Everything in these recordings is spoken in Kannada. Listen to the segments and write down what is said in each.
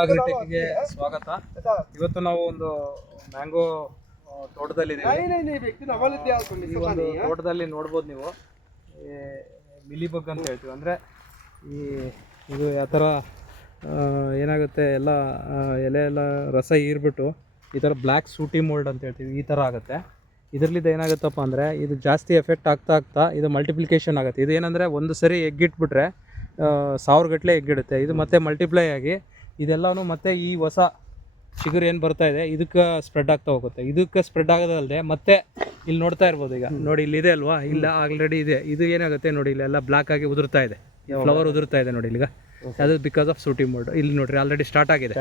ಅಗ್ರಿಟೆಕ್ಗೆ ಸ್ವಾಗತ. ಇವತ್ತು ನಾವು ಒಂದು ಮ್ಯಾಂಗೋ ತೋಟದಲ್ಲಿ ಈ ಒಂದು ತೋಟದಲ್ಲಿ ನೋಡ್ಬೋದು ನೀವು ಮಿಲಿ ಬಗ್ ಅಂತ ಹೇಳ್ತೀವಿ. ಅಂದರೆ ಇದು ಯಾವ ಥರ ಏನಾಗುತ್ತೆ, ಎಲ್ಲ ಎಲೆ ಎಲ್ಲ ರಸ ಹೀರ್ಬಿಟ್ಟು ಈ ಥರ ಬ್ಲ್ಯಾಕ್ ಸೂಟಿ ಮೋಲ್ಡ್ ಅಂತ ಹೇಳ್ತೀವಿ, ಈ ಥರ ಆಗುತ್ತೆ. ಇದರಲ್ಲಿದ್ದು ಏನಾಗುತ್ತಪ್ಪ ಅಂದರೆ ಇದು ಜಾಸ್ತಿ ಎಫೆಕ್ಟ್ ಆಗ್ತಾ ಇದು ಮಲ್ಟಿಪ್ಲಿಕೇಶನ್ ಆಗುತ್ತೆ. ಇದು ಏನಂದರೆ ಒಂದು ಸರಿ ಎಗ್ಗಿಟ್ಬಿಟ್ರೆ 1000 ಗಟ್ಟಲೆ ಎಗ್ಗಿಡುತ್ತೆ. ಇದು ಮತ್ತೆ ಮಲ್ಟಿಪ್ಲೈ ಆಗಿ ಇದೆಲ್ಲವೂ ಮತ್ತೆ ಈ ಹೊಸ ಚಿಗುರು ಏನು ಬರ್ತಾ ಇದೆ ಇದಕ್ಕೆ ಸ್ಪ್ರೆಡ್ ಆಗ್ತಾ ಹೋಗುತ್ತೆ. ಇದಕ್ಕೆ ಸ್ಪ್ರೆಡ್ ಆಗೋದಲ್ಲದೆ ಮತ್ತೆ ಇಲ್ಲಿ ನೋಡ್ತಾ ಇರ್ಬೋದು, ಈಗ ನೋಡಿ ಇಲ್ಲಿದೆ ಅಲ್ವಾ, ಇಲ್ಲ ಆಲ್ರೆಡಿ ಇದೆ. ಇದು ಏನಾಗುತ್ತೆ ನೋಡಿ, ಇಲ್ಲೆಲ್ಲ ಬ್ಲ್ಯಾಕ್ ಆಗಿ ಉದುರ್ತಾ ಇದೆ, ಫ್ಲವರ್ ಉದುರ್ತಾ ಇದೆ ನೋಡಿ ಈಗ. ಅದು ಬಿಕಾಸ್ ಆಫ್ ಸೂಟಿ ಮೋಡ್. ಇಲ್ಲಿ ನೋಡ್ರಿ ಆಲ್ರೆಡಿ ಸ್ಟಾರ್ಟ್ ಆಗಿದೆ,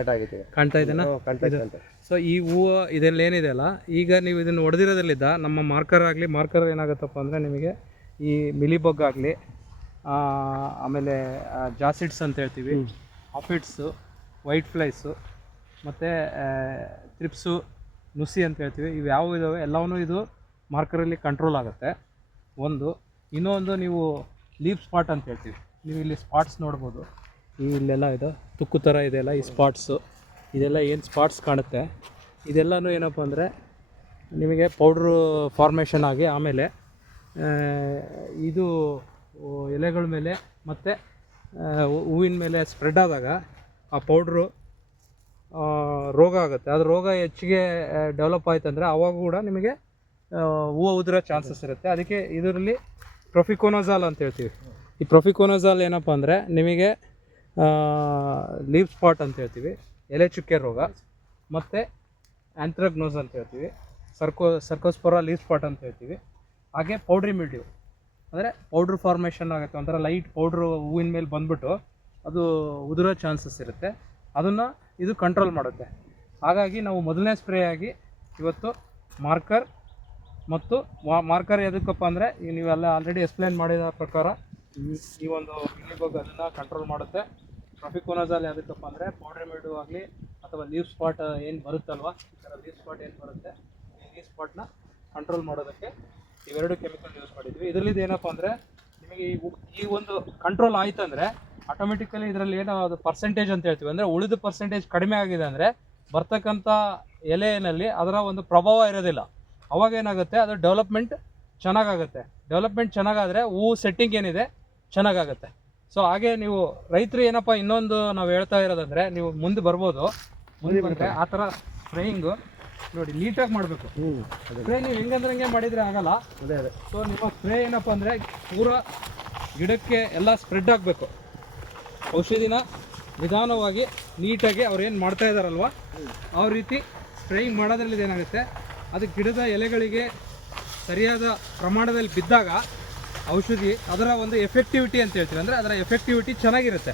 ಕಾಣ್ತಾ ಇದೆನಾ? ಸೊ ಈ ಹೂವು ಇದೆಲ್ಲ ಏನಿದೆ ಅಲ್ಲ, ಈಗ ನೀವು ಇದನ್ನು ಹೊಡೆದಿರೋದ್ರಲ್ಲಿದ್ದ ನಮ್ಮ ಮಾರ್ಕರ್ ಏನಾಗುತ್ತಪ್ಪ ಅಂದರೆ ನಿಮಗೆ ಈ ಮಿಲಿಬಗ್ ಆಗಲಿ, ಆಮೇಲೆ ಜಾಸಿಡ್ಸ್ ಅಂತ ಹೇಳ್ತೀವಿ, ಆಫಿಡ್ಸು, ವೈಟ್ ಫ್ಲೈಸು, ಮತ್ತು ತ್ರಿಪ್ಸು, ನುಸಿ ಅಂತ ಹೇಳ್ತೀವಿ, ಇವು ಯಾವ ಇದ್ದಾವೆ ಎಲ್ಲವೂ ಇದು ಮಾರ್ಕರಲ್ಲಿ ಕಂಟ್ರೋಲ್ ಆಗುತ್ತೆ. ಇನ್ನೊಂದು ನೀವು ಲೀಫ್ ಸ್ಪಾಟ್ ಅಂತ ಹೇಳ್ತೀವಿ. ನೀವು ಇಲ್ಲಿ ಸ್ಪಾಟ್ಸ್ ನೋಡ್ಬೋದು, ಇಲ್ಲೆಲ್ಲ ಇದು ತುಕ್ಕು ಥರ ಇದೆಯಲ್ಲ, ಈ ಸ್ಪಾಟ್ಸು, ಇದೆಲ್ಲ ಏನು ಸ್ಪಾಟ್ಸ್ ಕಾಣುತ್ತೆ, ಇದೆಲ್ಲನೂ ಏನಪ್ಪ ಅಂದರೆ ನಿಮಗೆ ಪೌಡ್ರು ಫಾರ್ಮೇಷನ್ ಆಗಿ ಆಮೇಲೆ ಇದು ಎಲೆಗಳ ಮೇಲೆ ಮತ್ತು ಹೂವಿನ ಮೇಲೆ ಸ್ಪ್ರೆಡ್ ಆದಾಗ ಆ ಪೌಡ್ರು ರೋಗ ಆಗುತ್ತೆ. ಅದು ರೋಗ ಹೆಚ್ಚಿಗೆ ಡೆವಲಪ್ ಆಯ್ತು ಅಂದರೆ ಆವಾಗ ಕೂಡ ನಿಮಗೆ ಹೂವು ಉದುರೋ ಚಾನ್ಸಸ್ ಇರುತ್ತೆ. ಅದಕ್ಕೆ ಇದರಲ್ಲಿ ಪ್ರೊಫಿಕೋನಜಾಲ್ ಅಂತ ಹೇಳ್ತೀವಿ. ಈ ಪ್ರೊಫಿಕೋನಜಾಲ್ ಏನಪ್ಪ ಅಂದರೆ ನಿಮಗೆ ಲೀಫ್ ಸ್ಪಾಟ್ ಅಂತ ಹೇಳ್ತೀವಿ, ಎಲೆ ಚುಕ್ಕೆ ರೋಗ, ಮತ್ತು ಆಂಥ್ರಾಕ್ನೋಸ್ ಅಂತ ಹೇಳ್ತೀವಿ, ಸರ್ಕೋಸ್ಪೊರಾ ಲೀಫ್ ಸ್ಪಾಟ್ ಅಂತ ಹೇಳ್ತೀವಿ. ಹಾಗೆ ಪೌಡ್ರಿ ಮಿಲ್ಡ್ಯೂ ಅಂದರೆ ಪೌಡ್ರ್ ಫಾರ್ಮೇಷನ್ ಆಗುತ್ತೆ, ಒಂಥರ ಲೈಟ್ ಪೌಡ್ರು ಹೂವಿನ ಮೇಲೆ ಬಂದ್ಬಿಟ್ಟು ಅದು ಉದುರೋ ಚಾನ್ಸಸ್ ಇರುತ್ತೆ. ಅದನ್ನು ಇದು ಕಂಟ್ರೋಲ್ ಮಾಡುತ್ತೆ. ಹಾಗಾಗಿ ನಾವು ಮೊದಲನೇ ಸ್ಪ್ರೇ ಆಗಿ ಇವತ್ತು ಮಾರ್ಕರ್ ಎದಕ್ಕಪ್ಪ ಅಂದರೆ ಈಗ ನೀವೆಲ್ಲ ಆಲ್ರೆಡಿ ಎಕ್ಸ್ಪ್ಲೇನ್ ಮಾಡಿದ ಪ್ರಕಾರ ಈ ಒಂದು ಮಿಲಿಬಗ್ ಅದನ್ನು ಕಂಟ್ರೋಲ್ ಮಾಡುತ್ತೆ. ಪ್ರೊಫಿಕೋನಜಾಲ್ ಯಾವುದಕ್ಕಪ್ಪ ಅಂದರೆ ಪೌಡ್ರ್ ಮಿಲ್ಡ್ಯೂ ಆಗಲಿ ಅಥವಾ ಲೀಫ್ ಸ್ಪಾಟ್ ಏನು ಬರುತ್ತಲ್ವ, ಈ ಥರ ಲೀಫ್ ಸ್ಪಾಟ್ ಏನು ಬರುತ್ತೆ, ಈ ಲೀಫ್ ಸ್ಪಾಟ್ನ ಕಂಟ್ರೋಲ್ ಮಾಡೋದಕ್ಕೆ ಇವೆರಡು ಕೆಮಿಕಲ್ ಯೂಸ್ ಮಾಡಿದ್ವಿ. ಇದರಲ್ಲಿದ್ದು ಏನಪ್ಪ ಅಂದರೆ ನಿಮಗೆ ಈ ಒಂದು ಕಂಟ್ರೋಲ್ ಆಯ್ತು ಅಂದರೆ ಆಟೋಮೆಟಿಕಲಿ ಇದರಲ್ಲಿ ಏನೋ ಅದು ಪರ್ಸೆಂಟೇಜ್ ಅಂತ ಹೇಳ್ತೀವಿ, ಅಂದರೆ ಉಳಿದ ಪರ್ಸೆಂಟೇಜ್ ಕಡಿಮೆ ಆಗಿದೆ ಅಂದರೆ ಬರ್ತಕ್ಕಂಥ ಎಲೆಯಲ್ಲಿ ಅದರ ಒಂದು ಪ್ರಭಾವ ಇರೋದಿಲ್ಲ. ಅವಾಗ ಏನಾಗುತ್ತೆ, ಅದು ಡೆವಲಪ್ಮೆಂಟ್ ಚೆನ್ನಾಗಾದರೆ ಹೂವು ಸೆಟ್ಟಿಂಗ್ ಏನಿದೆ ಚೆನ್ನಾಗಾಗುತ್ತೆ. ಸೊ ಹಾಗೆ ನೀವು ರೈತರು ಏನಪ್ಪ ಇನ್ನೊಂದು ನಾವು ಹೇಳ್ತಾ ಇರೋದಂದರೆ, ನೀವು ಮುಂದೆ ಬರ್ಬೋದು, ಮುಂದೆ ಬಂದರೆ ಆ ಥರ ಸ್ಪ್ರೇಯಿಂಗು ನೋಡಿ ನೀಟಾಗಿ ಮಾಡಬೇಕು. ಸ್ಪ್ರೇ ನೀವು ಹೆಂಗೆ ಮಾಡಿದರೆ ಆಗಲ್ಲ. ಸೊ ನಿಮ್ಮ ಸ್ಪ್ರೇ ಏನಪ್ಪ ಅಂದರೆ ಪೂರಾ ಗಿಡಕ್ಕೆ ಎಲ್ಲ ಸ್ಪ್ರೆಡ್ ಆಗಬೇಕು. ಔಷಧಿನ ನಿಧಾನವಾಗಿ ನೀಟಾಗಿ ಅವ್ರು ಏನು ಮಾಡ್ತಾ ಇದ್ದಾರಲ್ವ ಆ ರೀತಿ ಸ್ಪ್ರೇಯಿಂಗ್ ಮಾಡೋದ್ರಲ್ಲಿ ಏನಾಗುತ್ತೆ, ಅದು ಗಿಡದ ಎಲೆಗಳಿಗೆ ಸರಿಯಾದ ಪ್ರಮಾಣದಲ್ಲಿ ಬಿದ್ದಾಗ ಔಷಧಿ ಅದರ ಒಂದು ಎಫೆಕ್ಟಿವಿಟಿ ಅಂತ ಹೇಳ್ತೀವಿ, ಅಂದರೆ ಅದರ ಎಫೆಕ್ಟಿವಿಟಿ ಚೆನ್ನಾಗಿರುತ್ತೆ.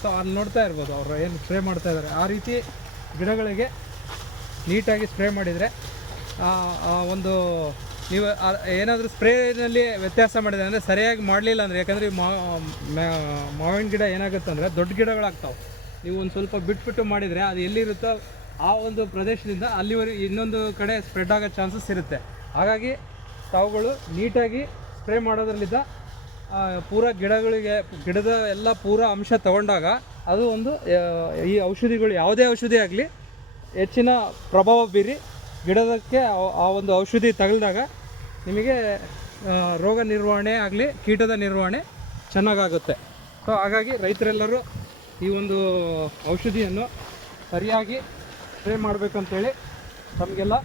ಸೊ ಅಲ್ಲಿ ನೋಡ್ತಾ ಇರ್ಬೋದು ಅವರು ಏನು ಸ್ಪ್ರೇ ಮಾಡ್ತಾ ಇದ್ದಾರೆ, ಆ ರೀತಿ ಗಿಡಗಳಿಗೆ ನೀಟಾಗಿ ಸ್ಪ್ರೇ ಮಾಡಿದರೆ ಒಂದು ನೀವು ಏನಾದರೂ ಸ್ಪ್ರೇನಲ್ಲಿ ವ್ಯತ್ಯಾಸ ಮಾಡಿದೆ ಅಂದರೆ ಸರಿಯಾಗಿ ಮಾಡಲಿಲ್ಲ ಅಂದರೆ, ಯಾಕಂದರೆ ಮಾವಿನ ಗಿಡ ಏನಾಗುತ್ತೆ ಅಂದರೆ ದೊಡ್ಡ ಗಿಡಗಳಾಗ್ತಾವೆ. ನೀವು ಒಂದು ಸ್ವಲ್ಪ ಬಿಟ್ಬಿಟ್ಟು ಮಾಡಿದರೆ ಅದು ಎಲ್ಲಿರುತ್ತೋ ಆ ಒಂದು ಪ್ರದೇಶದಿಂದ ಅಲ್ಲಿವರೆಗೆ ಇನ್ನೊಂದು ಕಡೆ ಸ್ಪ್ರೆಡ್ ಆಗೋ ಚಾನ್ಸಸ್ ಇರುತ್ತೆ. ಹಾಗಾಗಿ ತಾವುಗಳು ನೀಟಾಗಿ ಸ್ಪ್ರೇ ಮಾಡೋದ್ರಲ್ಲಿದ್ದ ಪೂರಾ ಗಿಡದ ಎಲ್ಲ ಪೂರಾ ಅಂಶ ತಗೊಂಡಾಗ ಅದು ಒಂದು ಈ ಔಷಧಿಗಳು ಯಾವುದೇ ಔಷಧಿ ಆಗಲಿ ಹೆಚ್ಚಿನ ಪ್ರಭಾವ ಬೀರಿ ಗಿಡದಕ್ಕೆ ಆ ಒಂದು ಔಷಧಿ ತಗಲಿದಾಗ ನಿಮಗೆ ರೋಗ ನಿರ್ವಹಣೆ ಆಗಲಿ ಕೀಟದ ನಿರ್ವಹಣೆ ಚೆನ್ನಾಗಾಗುತ್ತೆ. ಸೊ ಹಾಗಾಗಿ ರೈತರೆಲ್ಲರೂ ಈ ಒಂದು ಔಷಧಿಯನ್ನು ಸರಿಯಾಗಿ ಸ್ಪ್ರೇ ಮಾಡಬೇಕಂತೇಳಿ ತಮಗೆಲ್ಲ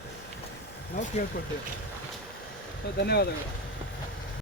ನಾವು ಕೇಳ್ಕೊಳ್ತೀವಿ. ಸೊ ಧನ್ಯವಾದಗಳು.